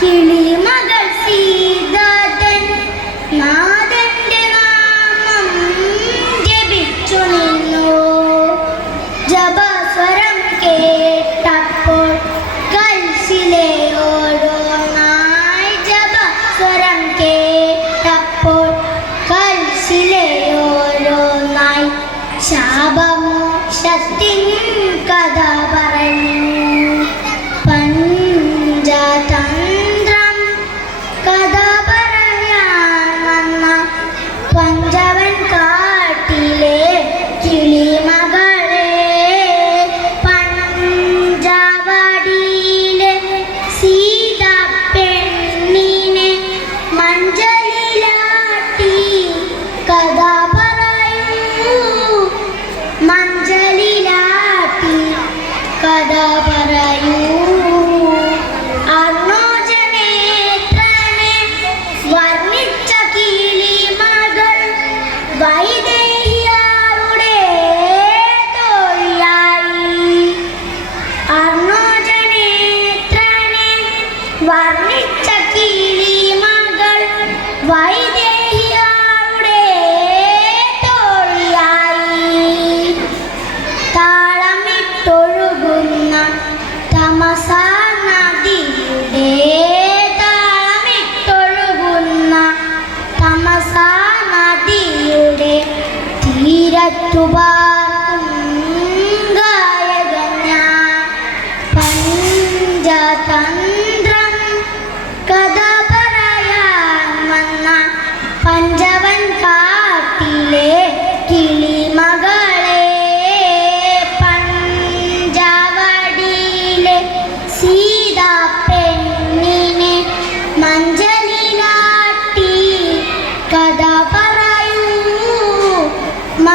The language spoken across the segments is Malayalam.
കിളിമകൾ സീതാതൻ നാഥന്റെ നാമം ജപിച്ചു നിന്നു. ജപസ്വരം കേട്ടപ്പോൾ കൽശിലെ ഓരോന്നായി ജപസ്വരം കേട്ടപ്പോൾ കൽശിലെ ഓരോന്നായി ശാപമോക്ഷത്തിൻ കഥ പറഞ്ഞു. തമസ നദിയുടെ താളമിട്ടൊഴുകുന്ന പഞ്ചതന്ത്രം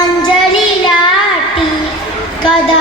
മഞ്ചലിലാട്ടി കഥ